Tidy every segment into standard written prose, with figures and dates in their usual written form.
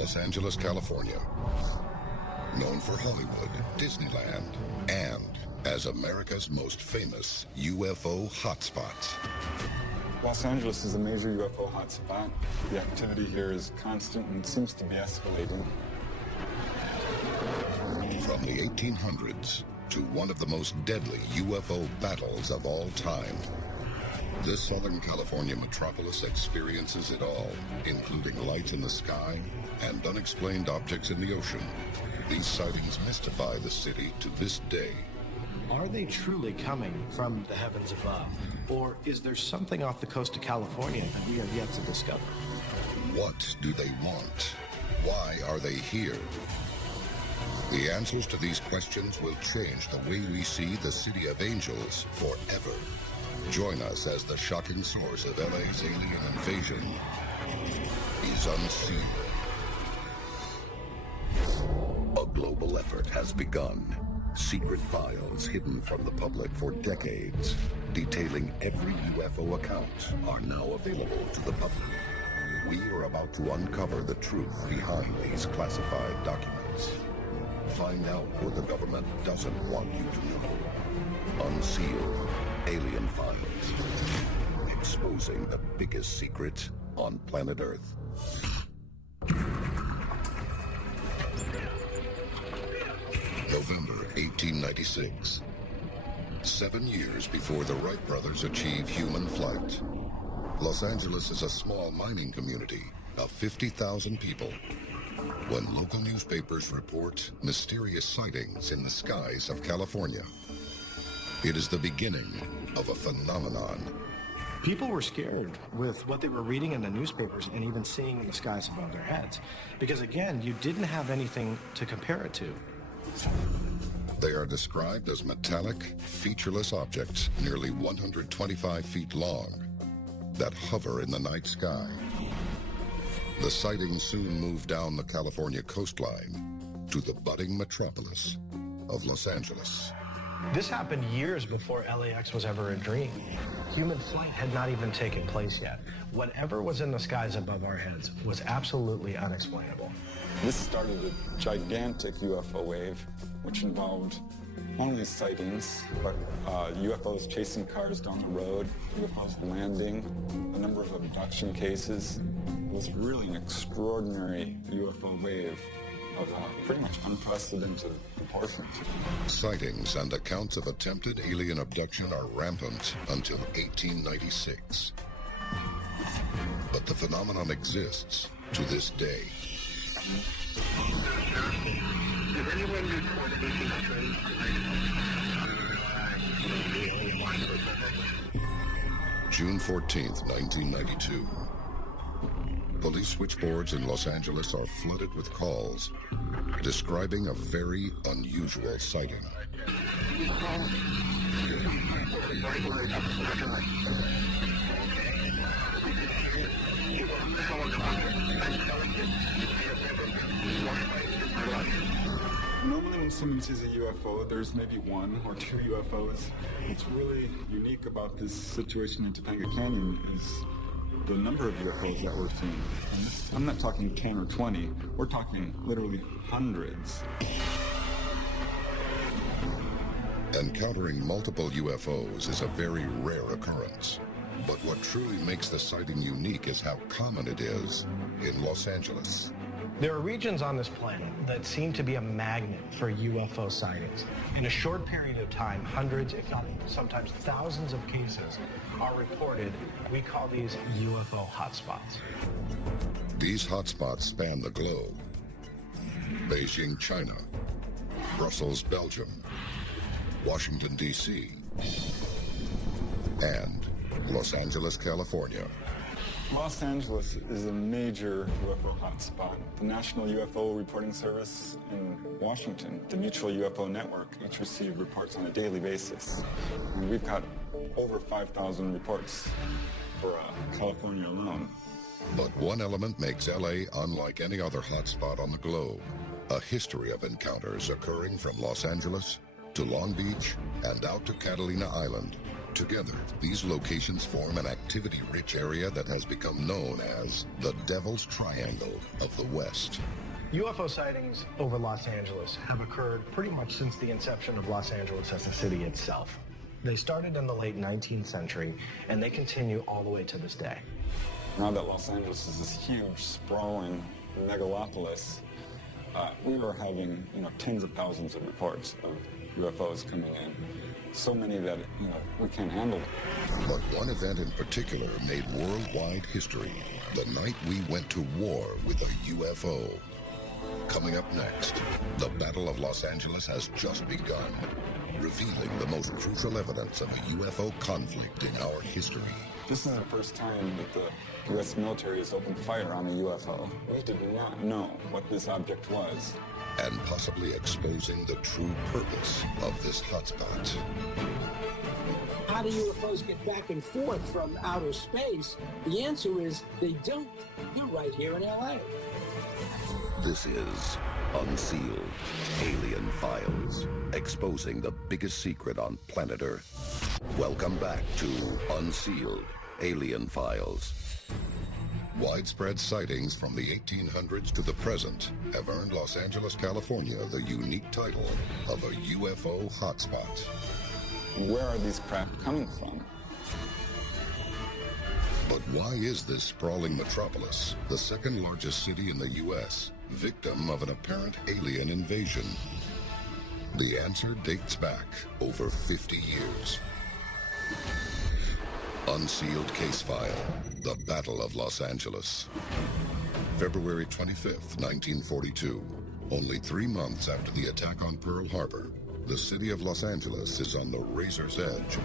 Los Angeles, California. Known for Hollywood, Disneyland, and as America's most famous UFO hotspot. Los Angeles is a major UFO hotspot. The activity here is constant and seems to be escalating. From the 1800s to one of the most deadly UFO battles of all time, this Southern California metropolis experiences it all, including lights in the sky and unexplained objects in the ocean. These sightings mystify the city to this day. Are they truly coming from the heavens above? Or is there something off the coast of California that we have yet to discover? What do they want? Why are they here? The answers to these questions will change the way we see the City of Angels forever. Join us as the shocking source of LA's alien invasion is unsealed. A global effort has begun. Secret files hidden from the public for decades, detailing every UFO account, are now available to the public. We are about to uncover the truth behind these classified documents. Find out what the government doesn't want you to know. Unsealed Alien Files. Exposing the biggest secret on planet Earth. November 1896. 7 years before the Wright brothers achieve human flight. Los Angeles is a small mining community of 50,000 people when local newspapers report mysterious sightings in the skies of California. It is the beginning of a phenomenon. People were scared with what they were reading in the newspapers and even seeing in the skies above their heads. Because again, you didn't have anything to compare it to. They are described as metallic, featureless objects nearly 125 feet long that hover in the night sky. The sightings soon moved down the California coastline to the budding metropolis of Los Angeles. This happened years before LAX was ever a dream. Human flight had not even taken place yet. Whatever was in the skies above our heads was absolutely unexplainable. This started a gigantic UFO wave, which involved not only sightings, but UFOs chasing cars down the road, UFOs landing, a number of abduction cases. It was really an extraordinary UFO wave of pretty much unprecedented proportions. Sightings and accounts of attempted alien abduction are rampant until 1896. But the phenomenon exists to this day. June 14th, 1992. Police switchboards in Los Angeles are flooded with calls describing a very unusual sighting. Normally when someone sees a UFO, there's maybe one or two UFOs. What's really unique about this situation in Topanga Canyon is the number of UFOs that we're seeing. I'm not talking 10 or 20, we're talking literally hundreds. Encountering multiple UFOs is a very rare occurrence. But what truly makes the sighting unique is how common it is in Los Angeles. There are regions on this planet that seem to be a magnet for UFO sightings. In a short period of time, hundreds, if not sometimes thousands of cases are reported. We call these UFO hotspots. These hotspots span the globe. Beijing, China, Brussels, Belgium, Washington, D.C., and Los Angeles, California. Los Angeles is a major UFO hotspot. The National UFO Reporting Service in Washington, the Mutual UFO Network, each receive reports on a daily basis. And we've got over 5,000 reports for California alone. But one element makes LA unlike any other hotspot on the globe. A history of encounters occurring from Los Angeles to Long Beach and out to Catalina Island. Together, these locations form an activity-rich area that has become known as the Devil's Triangle of the West. UFO sightings over Los Angeles have occurred pretty much since the inception of Los Angeles as a city itself. They started in the late 19th century, and they continue all the way to this day. Now that Los Angeles is this huge, sprawling megalopolis, we were having, tens of thousands of reports of UFOs coming in. So many that, we can't handle. But one event in particular made worldwide history. The night we went to war with a UFO. Coming up next, the Battle of Los Angeles has just begun, revealing the most crucial evidence of a UFO conflict in our history. This is the first time that the U.S. military has opened fire on a UFO. We did not know what this object was. And possibly exposing the true purpose of this hotspot. How do UFOs get back and forth from outer space? The answer is they don't. They're right here in L.A. This is Unsealed Alien Files, exposing the biggest secret on planet Earth. Welcome back to Unsealed Alien Files. Widespread sightings from the 1800s to the present have earned Los Angeles, California, the unique title of a UFO hotspot. Where are these craft coming from? But why is this sprawling metropolis, the second largest city in the U.S., victim of an apparent alien invasion? The answer dates back over 50 years. Unsealed Case File, The Battle of Los Angeles. February 25th, 1942. Only 3 months after the attack on Pearl Harbor, the city of Los Angeles is on the razor's edge.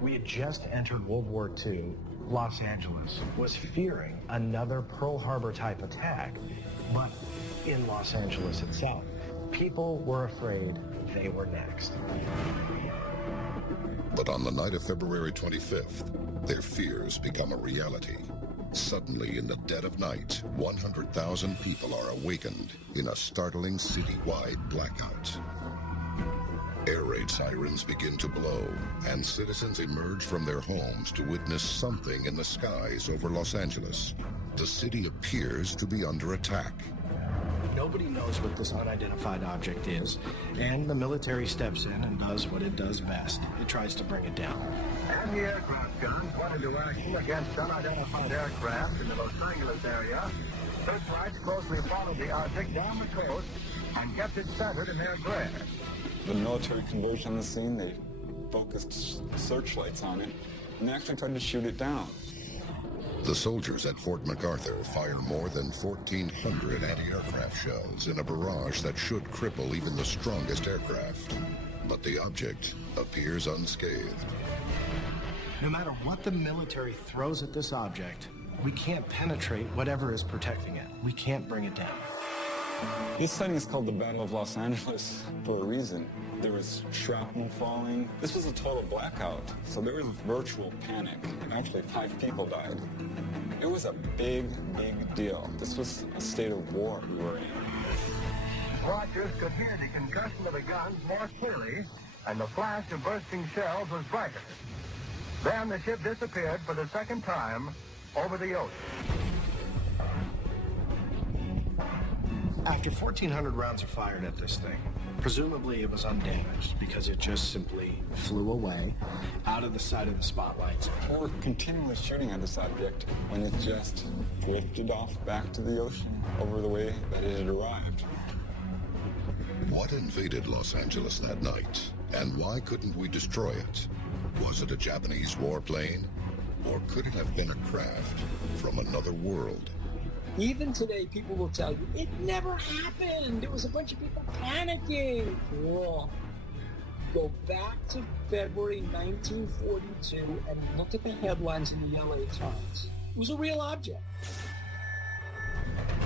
We had just entered World War II. Los Angeles was fearing another Pearl Harbor type attack, but in Los Angeles itself, people were afraid they were next. But on the night of February 25th, their fears become a reality. Suddenly, in the dead of night, 100,000 people are awakened in a startling citywide blackout. Air raid sirens begin to blow, and citizens emerge from their homes to witness something in the skies over Los Angeles. The city appears to be under attack. Nobody knows what this unidentified object is, and the military steps in and does what it does best. It tries to bring it down. Anti-aircraft guns went into action against unidentified aircraft in the Los Angeles area. Searchlights closely followed the object down the coast and kept it centered in their glare. The military converged on the scene. They focused searchlights on it, and they actually tried to shoot it down. The soldiers at Fort MacArthur fire more than 1,400 anti-aircraft shells in a barrage that should cripple even the strongest aircraft. But the object appears unscathed. No matter what the military throws at this object, we can't penetrate whatever is protecting it. We can't bring it down. This sighting is called the Battle of Los Angeles for a reason. There was shrapnel falling. This was a total blackout, so there was virtual panic. Actually, 5 people died. It was a big, big deal. This was a state of war we were in. Watchers could hear the concussion of the guns more clearly, and the flash of bursting shells was brighter. Then the ship disappeared for the second time over the ocean. After 1,400 rounds are fired at this thing, presumably it was undamaged because it just simply flew away out of the sight of the spotlights. We were continually shooting at this object when it just drifted off back to the ocean over the way that it had arrived. What invaded Los Angeles that night, and why couldn't we destroy it? Was it a Japanese warplane, or could it have been a craft from another world? Even today, people will tell you, it never happened. It was a bunch of people panicking. Wrong. Go back to February 1942 and look at the headlines in the LA Times. It was a real object.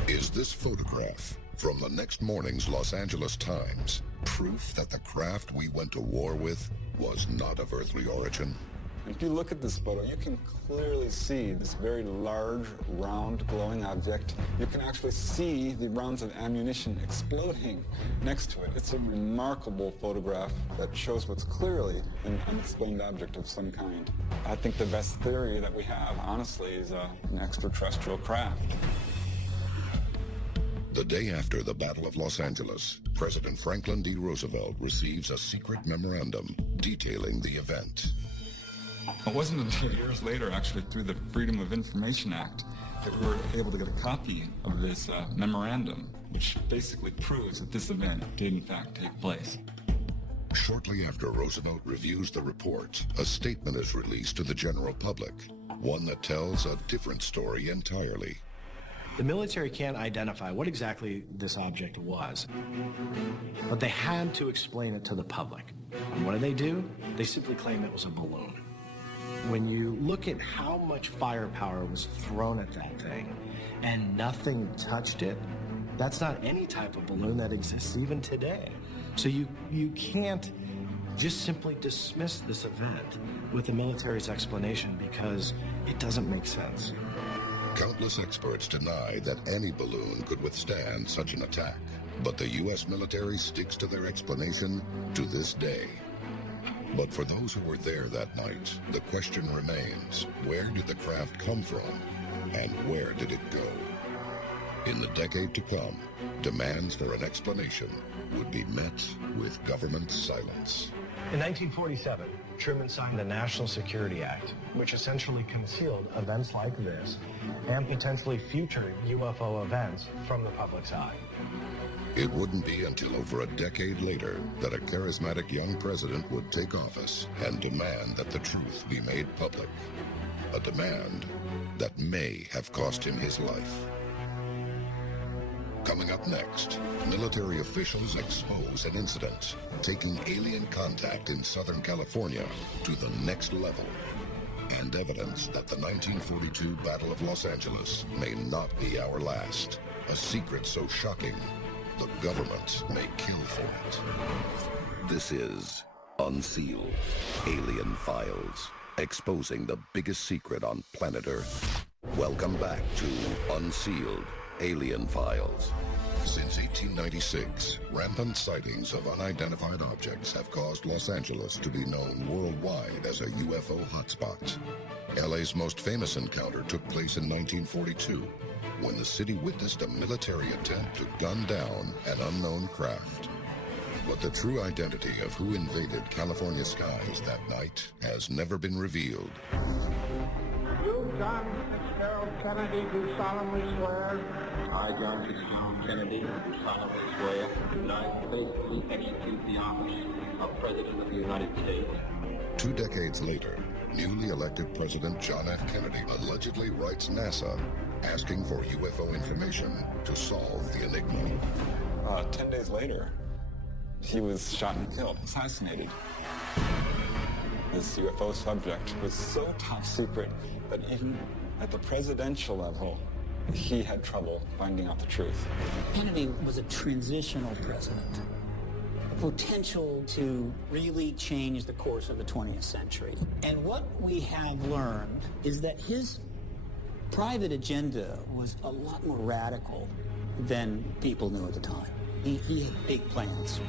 Is this photograph from the next morning's Los Angeles Times proof that the craft we went to war with was not of earthly origin? And if you look at this photo, you can clearly see this very large, round, glowing object. You can actually see the rounds of ammunition exploding next to it. It's a remarkable photograph that shows what's clearly an unexplained object of some kind. I think the best theory that we have, honestly, is an extraterrestrial craft. The day after the Battle of Los Angeles, President Franklin D. Roosevelt receives a secret memorandum detailing the event. It wasn't until years later, actually, through the Freedom of Information Act, that we were able to get a copy of this memorandum, which basically proves that this event did in fact take place. Shortly after Roosevelt reviews the report, a statement is released to the general public, one that tells a different story entirely. The military can't identify what exactly this object was, but they had to explain it to the public. And what do? They simply claim it was a balloon. When you look at how much firepower was thrown at that thing and nothing touched it, that's not any type of balloon that exists even today. So you can't just simply dismiss this event with the military's explanation because it doesn't make sense. Countless experts deny that any balloon could withstand such an attack, but the U.S. military sticks to their explanation to this day. But for those who were there that night, the question remains, where did the craft come from, and where did it go? In the decade to come, demands for an explanation would be met with government silence. In 1947, Truman signed the National Security Act, which essentially concealed events like this and potentially future UFO events from the public's eye. It wouldn't be until over a decade later that a charismatic young president would take office and demand that the truth be made public. A demand that may have cost him his life. Coming up next, military officials expose an incident, taking alien contact in Southern California to the next level, and evidence that the 1942 Battle of Los Angeles may not be our last. A secret so shocking, the government may kill for it. This is Unsealed Alien Files, exposing the biggest secret on planet Earth. Welcome back to Unsealed Alien Files. Since 1896, rampant sightings of unidentified objects have caused Los Angeles to be known worldwide as a UFO hotspot. LA's most famous encounter took place in 1942, when the city witnessed a military attempt to gun down an unknown craft. But the true identity of who invaded California skies that night has never been revealed. You, John Fitzgerald Kennedy, do solemnly swear. I, John Fitzgerald Kennedy, do solemnly swear that I will faithfully execute the office of President of the United States. 2 decades later, newly elected President John F. Kennedy allegedly writes NASA asking for UFO information to solve the enigma. 10 days later, he was shot and killed, assassinated. This UFO subject was so top secret that even at the presidential level, he had trouble finding out the truth. Kennedy was a transitional president, a potential to really change the course of the 20th century. And what we have learned is that his private agenda was a lot more radical than people knew at the time. He had big plans.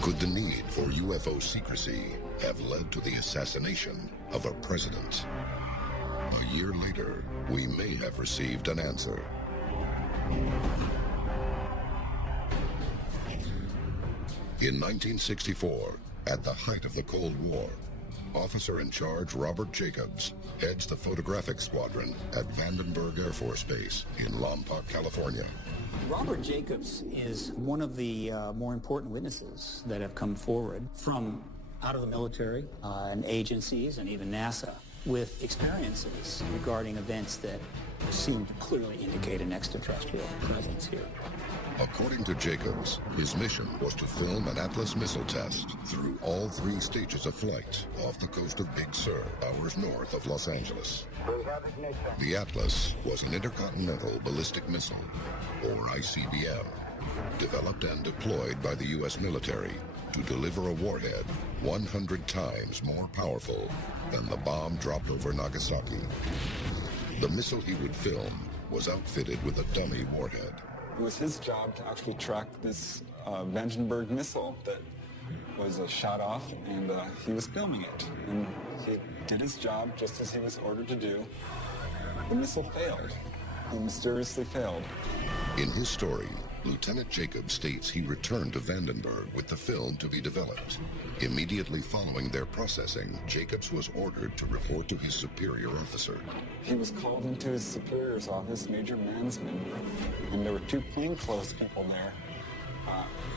Could the need for UFO secrecy have led to the assassination of a president? A year later, we may have received an answer. In 1964, at the height of the Cold War, Officer in Charge Robert Jacobs heads the photographic squadron at Vandenberg Air Force Base in Lompoc, California. Robert Jacobs is one of the more important witnesses that have come forward from out of the military and agencies and even NASA with experiences regarding events that seem to clearly indicate an extraterrestrial presence here. According to Jacobs, his mission was to film an Atlas missile test through all 3 stages of flight off the coast of Big Sur, hours north of Los Angeles. The Atlas was an intercontinental ballistic missile, or ICBM, developed and deployed by the U.S. military to deliver a warhead 100 times more powerful than the bomb dropped over Nagasaki. The missile he would film was outfitted with a dummy warhead. It was his job to actually track this Vandenberg missile that was shot off, and he was filming it. And he did his job just as he was ordered to do. The missile failed. He mysteriously failed. In his story, Lieutenant Jacobs states he returned to Vandenberg with the film to be developed. Immediately following their processing, Jacobs was ordered to report to his superior officer. He was called into his superior's office, Major Mansman, and there were two plainclothes people there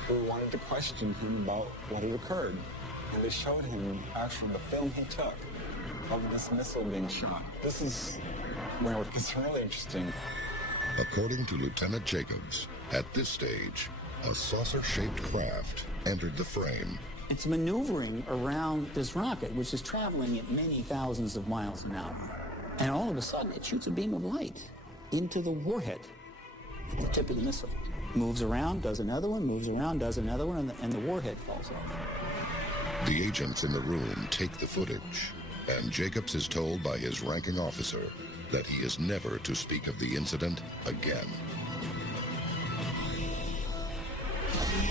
who wanted to question him about what had occurred. And they showed him actually the film he took of this missile being shot. This is where it gets really interesting. According to Lieutenant Jacobs, at this stage, a saucer-shaped craft entered the frame. It's maneuvering around this rocket, which is traveling at many thousands of miles an hour. And all of a sudden, it shoots a beam of light into the warhead at the tip of the missile. Moves around, does another one, moves around, does another one, and the warhead falls off. The agents in the room take the footage, and Jacobs is told by his ranking officer that he is never to speak of the incident again.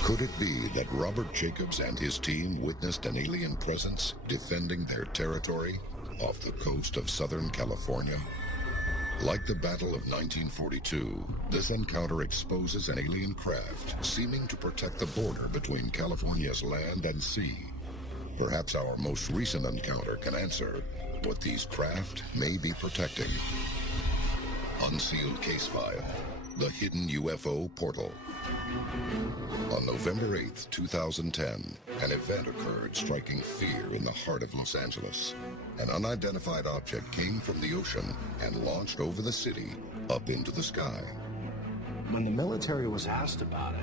Could it be that Robert Jacobs and his team witnessed an alien presence defending their territory off the coast of Southern California? Like the Battle of 1942, this encounter exposes an alien craft seeming to protect the border between California's land and sea. Perhaps our most recent encounter can answer what these craft may be protecting. Unsealed case file, the hidden UFO portal. On November 8th, 2010, an event occurred striking fear in the heart of Los Angeles. An unidentified object came from the ocean and launched over the city up into the sky. When the military was asked about it,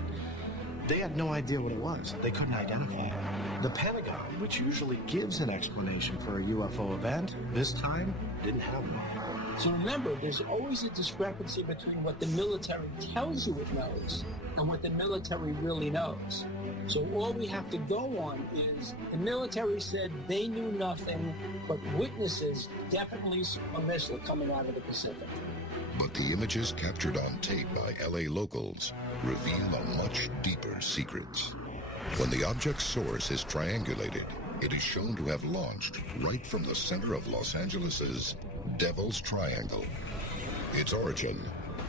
they had no idea what it was. They couldn't identify it. The Pentagon, which usually gives an explanation for a UFO event, this time didn't have one. So remember, there's always a discrepancy between what the military tells you it knows and what the military really knows. So all we have to go on is the military said they knew nothing, but witnesses definitely saw a missile coming out of the Pacific. But the images captured on tape by LA locals reveal a much deeper secret. When the object's source is triangulated, it is shown to have launched right from the center of Los Angeles's Devil's Triangle. Its origin,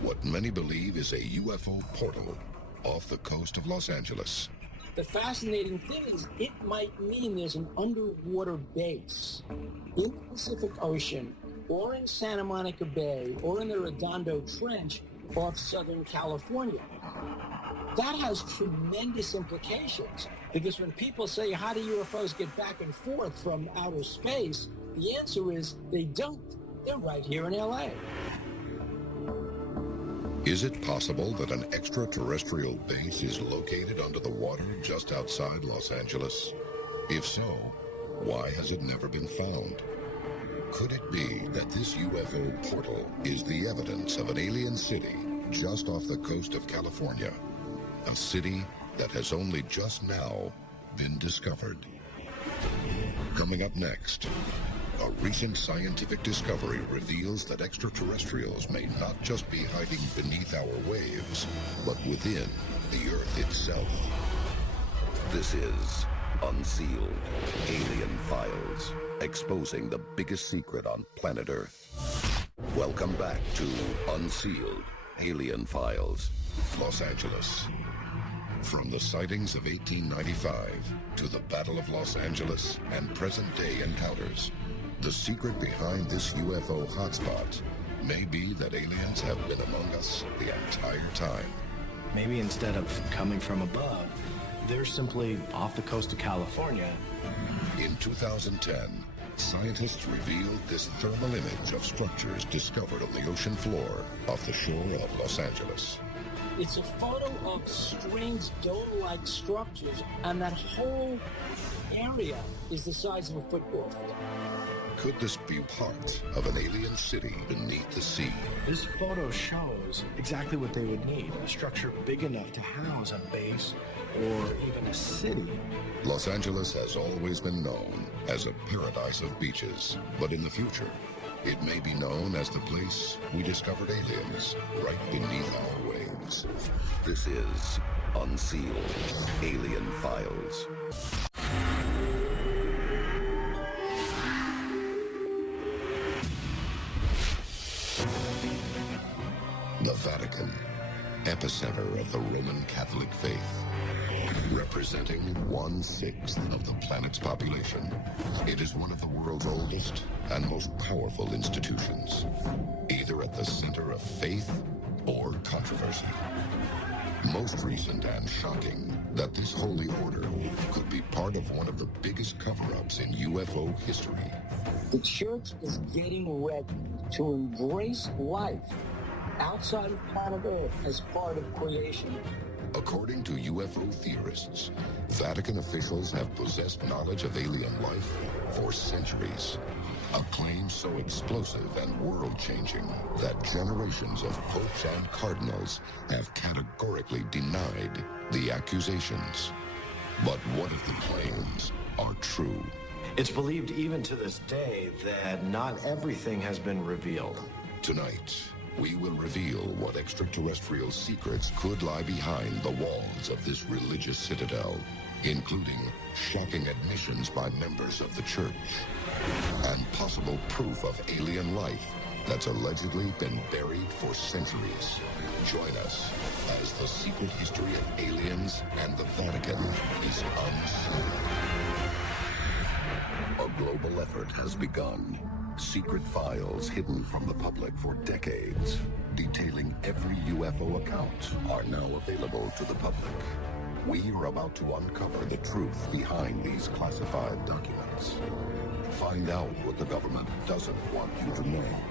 what many believe is a UFO portal off the coast of Los Angeles. The fascinating thing is it might mean there's an underwater base in the Pacific Ocean or in Santa Monica Bay or in the Redondo Trench off Southern California. That has tremendous implications because when people say, how do UFOs get back and forth from outer space? The answer is they don't. They're right here in LA. Is it possible that an extraterrestrial base is located under the water just outside Los Angeles? If so, why has it never been found? Could it be that this UFO portal is the evidence of an alien city just off the coast of California? A city that has only just now been discovered. Coming up next, a recent scientific discovery reveals that extraterrestrials may not just be hiding beneath our waves, but within the Earth itself. This is Unsealed Alien Files, exposing the biggest secret on planet Earth. Welcome back to Unsealed Alien Files, Los Angeles. From the sightings of 1895 to the Battle of Los Angeles and present-day encounters, the secret behind this UFO hotspot may be that aliens have been among us the entire time. Maybe instead of coming from above, they're simply off the coast of California. In 2010, scientists revealed this thermal image of structures discovered on the ocean floor off the shore of Los Angeles. It's a photo of strange dome-like structures, and that whole area is the size of a football field. Could this be part of an alien city beneath the sea? This photo shows exactly what they would need, a structure big enough to house a base or even a city. Los Angeles has always been known as a paradise of beaches, but in the future, it may be known as the place we discovered aliens right beneath our waves. This is Unsealed Alien Files. The Vatican, epicenter of the Roman Catholic faith. Representing 1/6 of the planet's population, it is one of the world's oldest and most powerful institutions, either at the center of faith or controversy. Most recent and shocking that this holy order could be part of one of the biggest cover-ups in UFO history. The church is getting ready to embrace life outside of planet Earth as part of creation. According to UFO theorists, Vatican officials have possessed knowledge of alien life for centuries. A claim so explosive and world-changing that generations of popes and cardinals have categorically denied the accusations. But what if the claims are true? It's believed even to this day that not everything has been revealed. Tonight, we will reveal what extraterrestrial secrets could lie behind the walls of this religious citadel, including shocking admissions by members of the church and possible proof of alien life that's allegedly been buried for centuries. Join us as the secret history of aliens and the Vatican is unsealed. A global effort has begun. Secret files hidden from the public for decades, detailing every UFO account, are now available to the public. We are about to uncover the truth behind these classified documents. Find out what the government doesn't want you to know.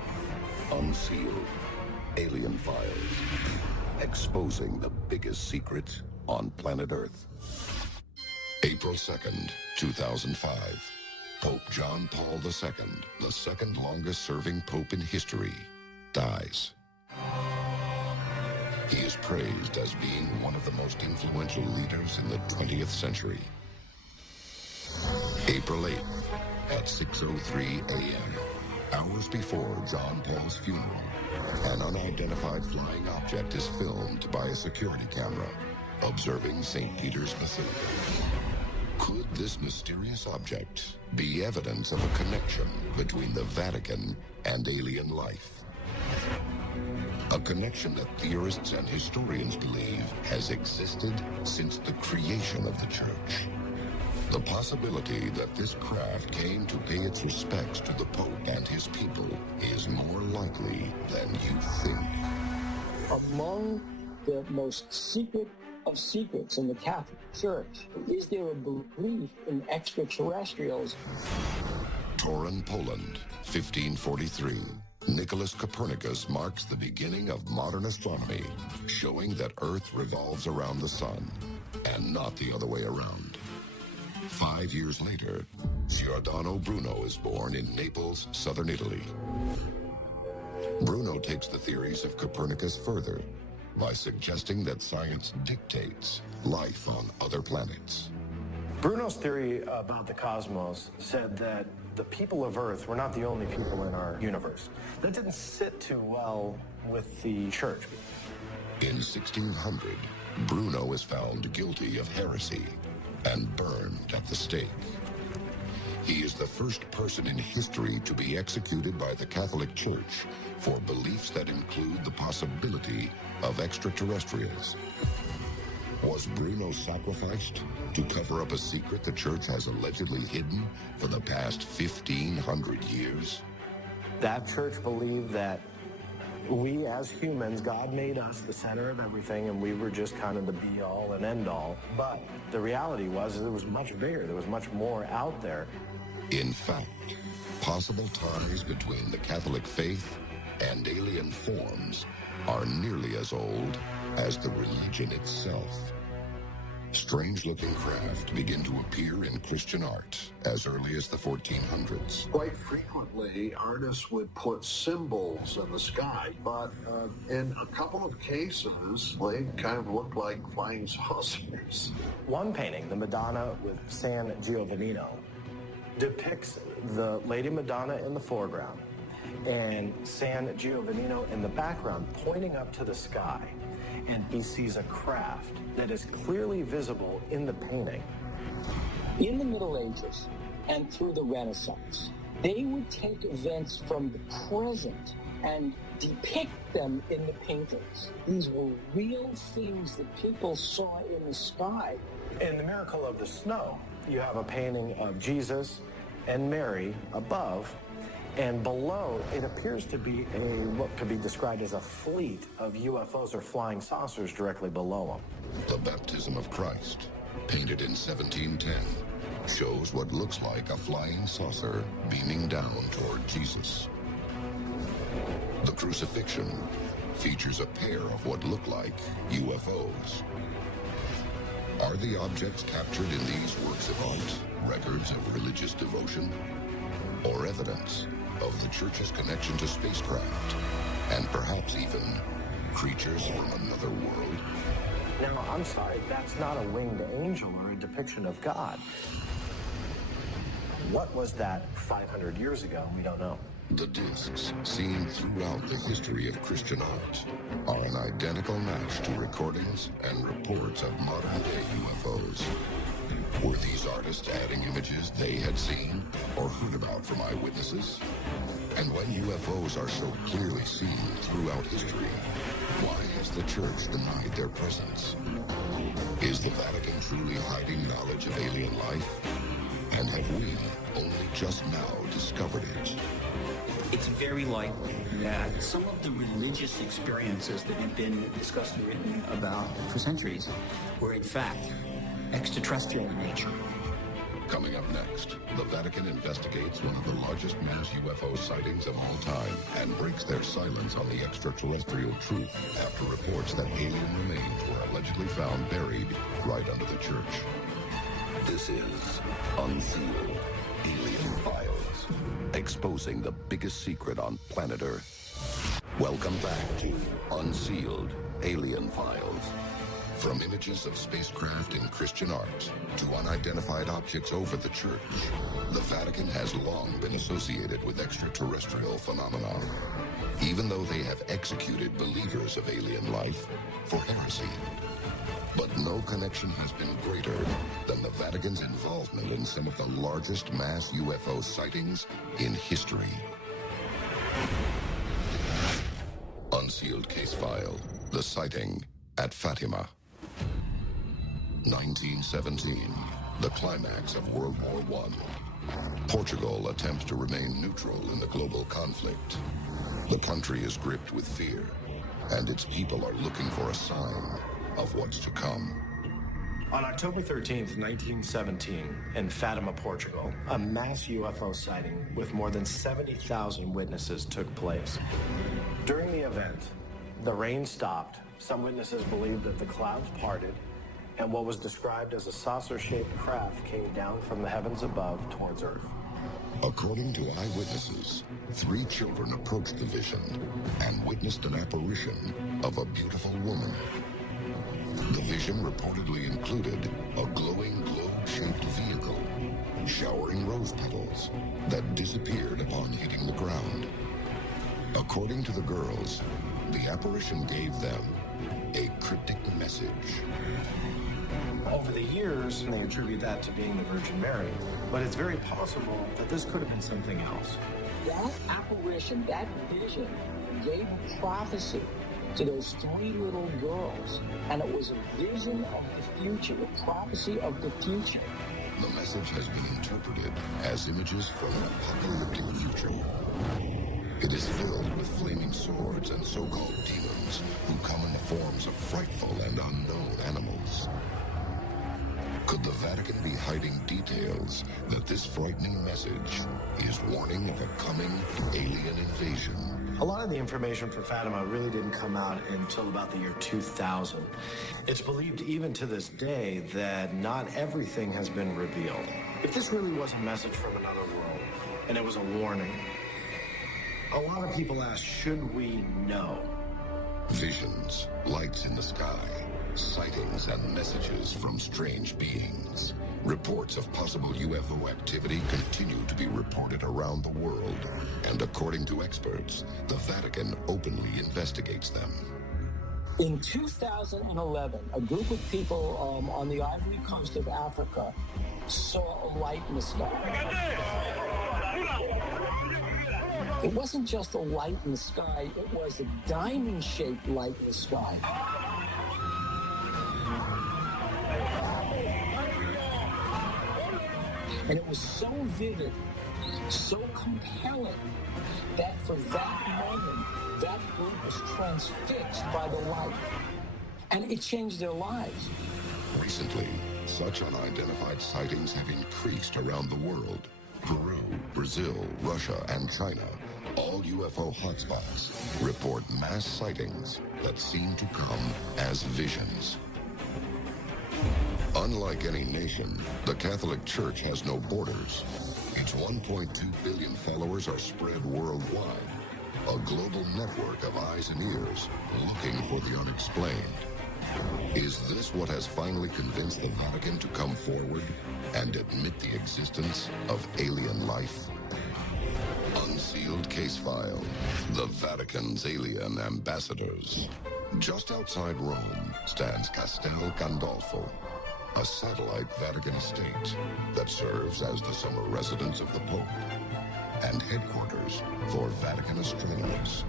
Unsealed Alien Files. Exposing the biggest secret on planet Earth. April 2nd, 2005. Pope John Paul II, the second longest-serving pope in history, dies. He is praised as being one of the most influential leaders in the 20th century. April 8th, at 6:03 a.m., hours before John Paul's funeral, an unidentified flying object is filmed by a security camera observing St. Peter's Basilica. Could this mysterious object be evidence of a connection between the Vatican and alien life? A connection that theorists and historians believe has existed since the creation of the church. The possibility that this craft came to pay its respects to the Pope and his people is more likely than you think. Among the most secret of secrets in the Catholic Church is there a belief in extraterrestrials. Turin, Poland, 1543. Nicholas Copernicus marks the beginning of modern astronomy, showing that Earth revolves around the sun and not the other way around. 5 years later, Giordano Bruno is born in Naples, southern Italy. Bruno takes the theories of Copernicus further by suggesting that science dictates life on other planets. Bruno's theory about the cosmos said that the people of Earth were not the only people in our universe. That didn't sit too well with the church. In 1600, Bruno is found guilty of heresy and burned at the stake. He is the first person in history to be executed by the Catholic Church for beliefs that include the possibility of extraterrestrials. Was Bruno sacrificed to cover up a secret the church has allegedly hidden for the past 1,500 years? That church believed that we as humans, God made us the center of everything, and we were just kind of the be-all and end-all. But the reality was it was much bigger. There was much more out there. In fact, possible ties between the Catholic faith and alien forms are nearly as old as the religion itself. Strange-looking craft begin to appear in Christian art as early as the 1400s. Quite frequently, artists would put symbols in the sky, but in a couple of cases, they kind of looked like flying saucers. One painting, the Madonna with San Giovannino, depicts the Lady Madonna in the foreground and San Giovannino in the background pointing up to the sky. And he sees a craft that is clearly visible in the painting. In the Middle Ages and through the Renaissance, they would take events from the present and depict them in the paintings. These were real things that people saw in the sky. In The Miracle of the Snow, you have a painting of Jesus and Mary above, and below it appears to be what could be described as a fleet of UFOs or flying saucers directly below them. The Baptism of Christ, painted in 1710, shows what looks like a flying saucer beaming down toward Jesus. The Crucifixion features a pair of what look like UFOs. Are the objects captured in these works of art records of religious devotion, or evidence of the Church's connection to spacecraft, and perhaps even creatures from another world? Now, I'm sorry, that's not a winged angel or a depiction of God. What was that 500 years ago? We don't know. The discs seen throughout the history of Christian art are an identical match to recordings and reports of modern-day UFOs. Were these artists adding images they had seen or heard about from eyewitnesses? And when UFOs are so clearly seen throughout history, why has the Church denied their presence? Is the Vatican truly hiding knowledge of alien life? And have we only just now discovered it? It's very likely that some of the religious experiences that have been discussed and written about for centuries were in fact extraterrestrial in nature. Coming up next, the Vatican investigates one of the largest mass UFO sightings of all time and breaks their silence on the extraterrestrial truth after reports that alien remains were allegedly found buried right under the church. This is Unsealed Alien Files, exposing the biggest secret on planet Earth. Welcome back to Unsealed Alien Files. From images of spacecraft in Christian art to unidentified objects over the church, the Vatican has long been associated with extraterrestrial phenomena, even though they have executed believers of alien life for heresy. But no connection has been greater than the Vatican's involvement in some of the largest mass UFO sightings in history. Unsealed case file, the sighting at Fatima. 1917, the climax of World War I. Portugal attempts to remain neutral in the global conflict. The country is gripped with fear, and its people are looking for a sign of what's to come. On October 13th, 1917, in Fatima, Portugal, a mass UFO sighting with more than 70,000 witnesses took place. During the event, the rain stopped. Some witnesses believed that the clouds parted, and what was described as a saucer-shaped craft came down from the heavens above towards Earth. According to eyewitnesses, 3 children approached the vision and witnessed an apparition of a beautiful woman. The vision reportedly included a glowing globe-shaped vehicle, showering rose petals that disappeared upon hitting the ground. According to the girls, the apparition gave them a cryptic message. Over the years, they attribute that to being the Virgin Mary, but it's very possible that this could have been something else. That apparition, that vision, gave a prophecy to those 3 little girls, and it was a vision of the future, a prophecy of the future. The message has been interpreted as images from an apocalyptic future. It is filled with flaming swords and so-called demons who come in the forms of frightful and unknown animals. Could the Vatican be hiding details that this frightening message is warning of a coming alien invasion? A lot of the information for Fatima really didn't come out until about the year 2000. It's believed even to this day that not everything has been revealed. If this really was a message from another world, and it was a warning, a lot of people ask, should we know? Visions, lights in the sky, sightings and messages from strange beings. Reports of possible UFO activity continue to be reported around the world, and according to experts, the Vatican openly investigates them. In 2011, a group of people on the Ivory Coast of Africa saw a light in the sky. It wasn't just a light in the sky, it was a diamond-shaped light in the sky. And it was so vivid, so compelling, that for that moment, that group was transfixed by the light. And it changed their lives. Recently, such unidentified sightings have increased around the world. Peru, Brazil, Russia, and China, all UFO hotspots, report mass sightings that seem to come as visions. Unlike any nation, the Catholic Church has no borders. Its 1.2 billion followers are spread worldwide, a global network of eyes and ears looking for the unexplained. Is this what has finally convinced the Vatican to come forward and admit the existence of alien life? Unsealed case file, the Vatican's alien ambassadors. Just outside Rome stands Castel Gandolfo, a satellite Vatican estate that serves as the summer residence of the Pope and headquarters for Vatican astronomers.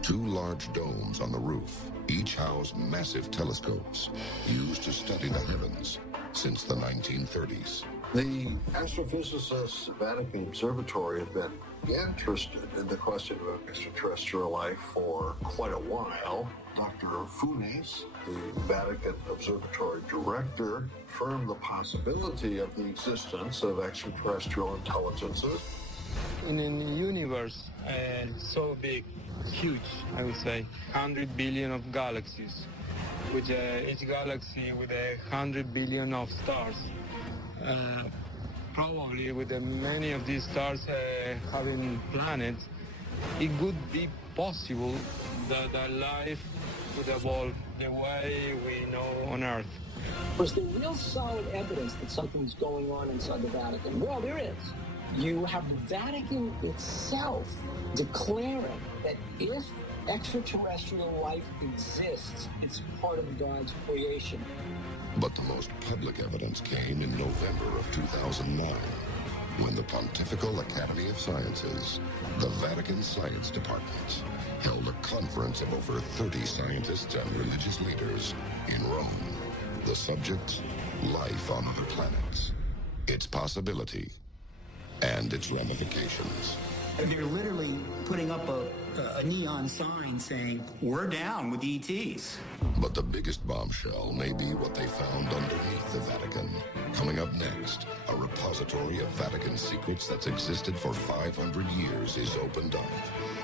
Two large domes on the roof each house massive telescopes used to study the heavens since the 1930s. The astrophysicists at Vatican Observatory have been interested in the question of extraterrestrial life for quite a while. Dr. Funes, the Vatican Observatory director, affirmed the possibility of the existence of extraterrestrial intelligences. In a universe so big, huge, I would say, 100 billion of galaxies, with each galaxy with 100 billion of stars. Probably with many of these stars having planets, it could be possible that life would evolve the way we know on Earth. Was there real solid evidence that something's going on inside the Vatican? Well, there is. You have the Vatican itself declaring that if extraterrestrial life exists, it's part of God's creation. But the most public evidence came in November of 2009, when the Pontifical Academy of Sciences, the Vatican Science Department, held a conference of over 30 scientists and religious leaders in Rome. The subject, life on other planets, its possibility, and its ramifications. They're literally putting up a neon sign saying, "We're down with ETs." But the biggest bombshell may be what they found underneath the Vatican. Coming up next, a repository of Vatican secrets that's existed for 500 years is opened up,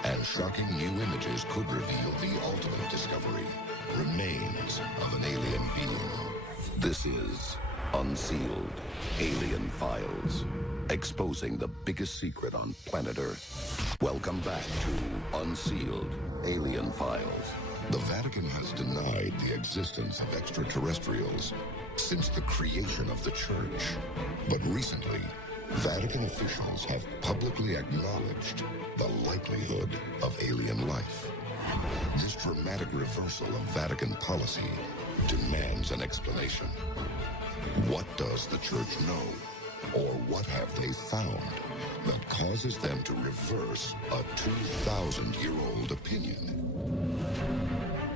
and shocking new images could reveal the ultimate discovery, remains of an alien being. This is Unsealed Alien Files, exposing the biggest secret on planet Earth. Welcome back to Unsealed Alien Files. The Vatican has denied the existence of extraterrestrials since the creation of the Church. But recently, Vatican officials have publicly acknowledged the likelihood of alien life. This dramatic reversal of Vatican policy demands an explanation. What does the Church know? Or what have they found that causes them to reverse a 2,000-year-old opinion?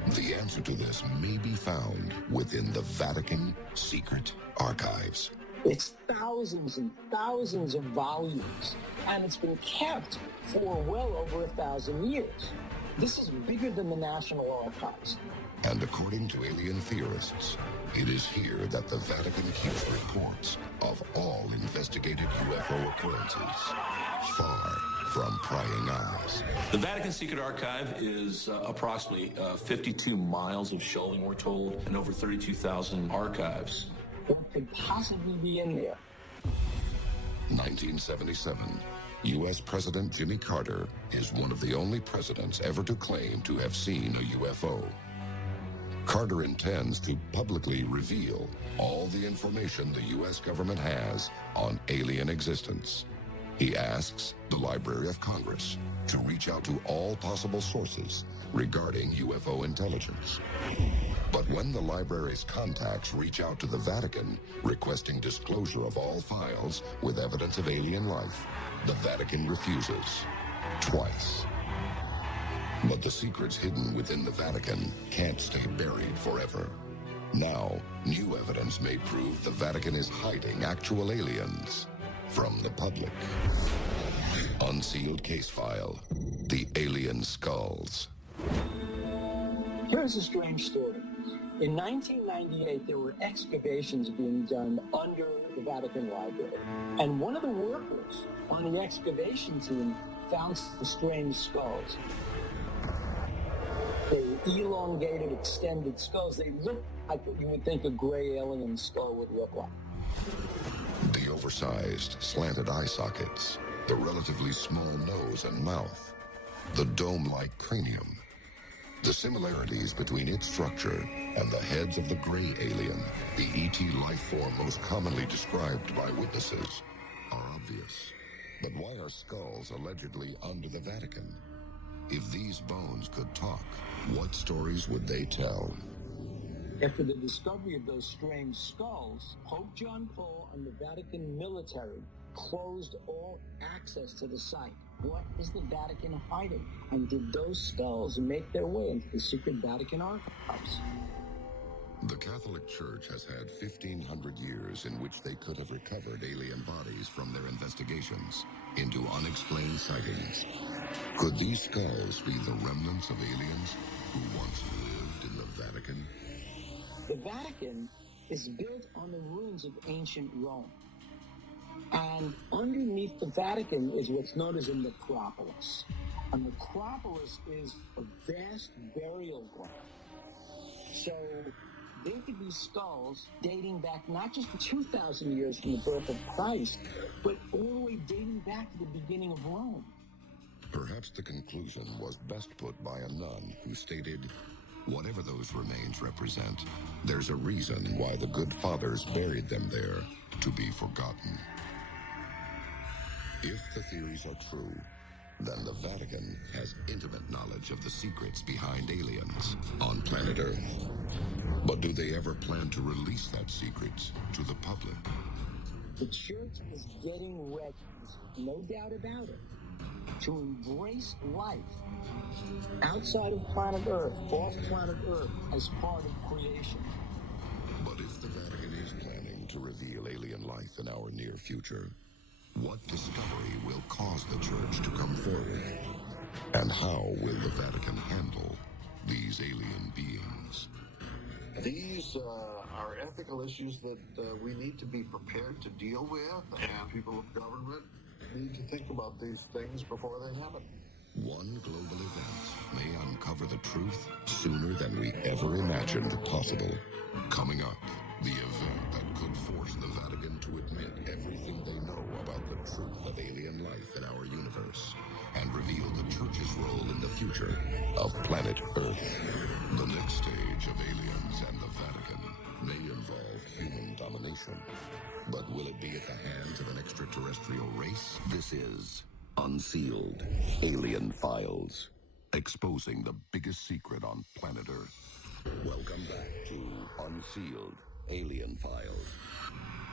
The answer to this may be found within the Vatican Secret Archives. It's thousands and thousands of volumes, and it's been kept for well over 1,000 years. This is bigger than the National Archives. And according to alien theorists, it is here that the Vatican keeps reports of all investigated UFO occurrences, far, from prying eyes. The Vatican Secret Archive is approximately 52 miles of shelving, we're told, and over 32,000 archives. What could possibly be in there? 1977. U.S. President Jimmy Carter is one of the only presidents ever to claim to have seen a UFO. Carter intends to publicly reveal all the information the U.S. government has on alien existence. He asks the Library of Congress to reach out to all possible sources regarding UFO intelligence. But when the library's contacts reach out to the Vatican requesting disclosure of all files with evidence of alien life, the Vatican refuses. Twice. But the secrets hidden within the Vatican can't stay buried forever. Now, new evidence may prove the Vatican is hiding actual aliens from the public. Unsealed case file. The Alien Skulls. Here's a strange story. In 1998, there were excavations being done under the Vatican Library. And one of the workers on the excavation team found some strange skulls. They were elongated, extended skulls. They looked like what you would think a gray alien skull would look like. The oversized, slanted eye sockets, the relatively small nose and mouth, the dome-like cranium. The similarities between its structure and the heads of the gray alien, the ET life form most commonly described by witnesses, are obvious. But why are skulls allegedly under the Vatican? If these bones could talk, what stories would they tell? After the discovery of those strange skulls, Pope John Paul and the Vatican military closed all access to the site. What is the Vatican hiding? And did those skulls make their way into the secret Vatican archives? The Catholic Church has had 1,500 years in which they could have recovered alien bodies from their investigations into unexplained sightings. Could these skulls be the remnants of aliens who once lived in the Vatican? The Vatican is built on the ruins of ancient Rome. And underneath the Vatican is what's known as a necropolis. A necropolis is a vast burial ground. So there could be skulls dating back not just 2,000 years from the birth of Christ, but all the way dating back to the beginning of Rome. Perhaps the conclusion was best put by a nun who stated, whatever those remains represent, there's a reason why the good fathers buried them there to be forgotten. If the theories are true, then the Vatican has intimate knowledge of the secrets behind aliens on planet Earth. But do they ever plan to release that secret to the public? The church is getting ready, no doubt about it, to embrace life outside of planet Earth, off planet Earth, as part of creation. But if the Vatican is planning to reveal alien life in our near future, what discovery will cause the church to come forward? And how will the Vatican handle these alien beings? These are ethical issues that we need to be prepared to deal with, and people of government need to think about these things before they happen. One global event may uncover the truth sooner than we ever imagined possible. Coming up, the event that could force the Vatican to admit everything they know about the truth of alien life in our universe and reveal the church's role in the future of planet Earth. The next stage of aliens and the Vatican may involve human domination. But will it be at the hands of an extraterrestrial race? This is Unsealed Alien Files, exposing the biggest secret on planet Earth. Welcome back to Unsealed Alien Files.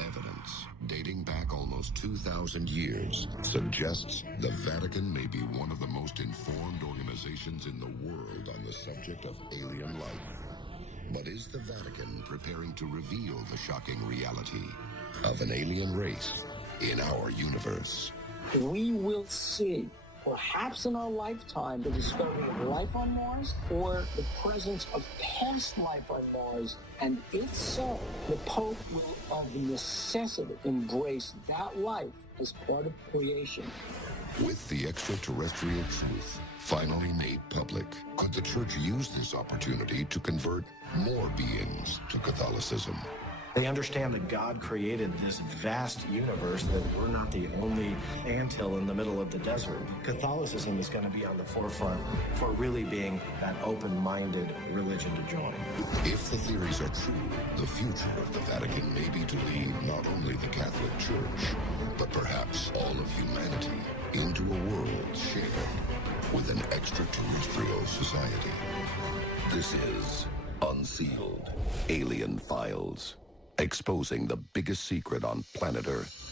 Evidence dating back almost 2,000 years suggests the Vatican may be one of the most informed organizations in the world on the subject of alien life. But is the Vatican preparing to reveal the shocking reality of an alien race in our universe? We will see, perhaps in our lifetime, the discovery of life on Mars or the presence of past life on Mars. And if so, the Pope will of necessity embrace that life as part of creation. With the extraterrestrial truth finally made public, could the church use this opportunity to convert more beings to Catholicism? They understand that God created this vast universe, that we're not the only anthill in the middle of the desert. Catholicism is going to be on the forefront for really being that open-minded religion to join. If the theories are true, the future of the Vatican may be to lead not only the Catholic Church, but perhaps all of humanity into a world shared with an extraterrestrial society. This is Unsealed Alien Files, exposing the biggest secret on planet Earth.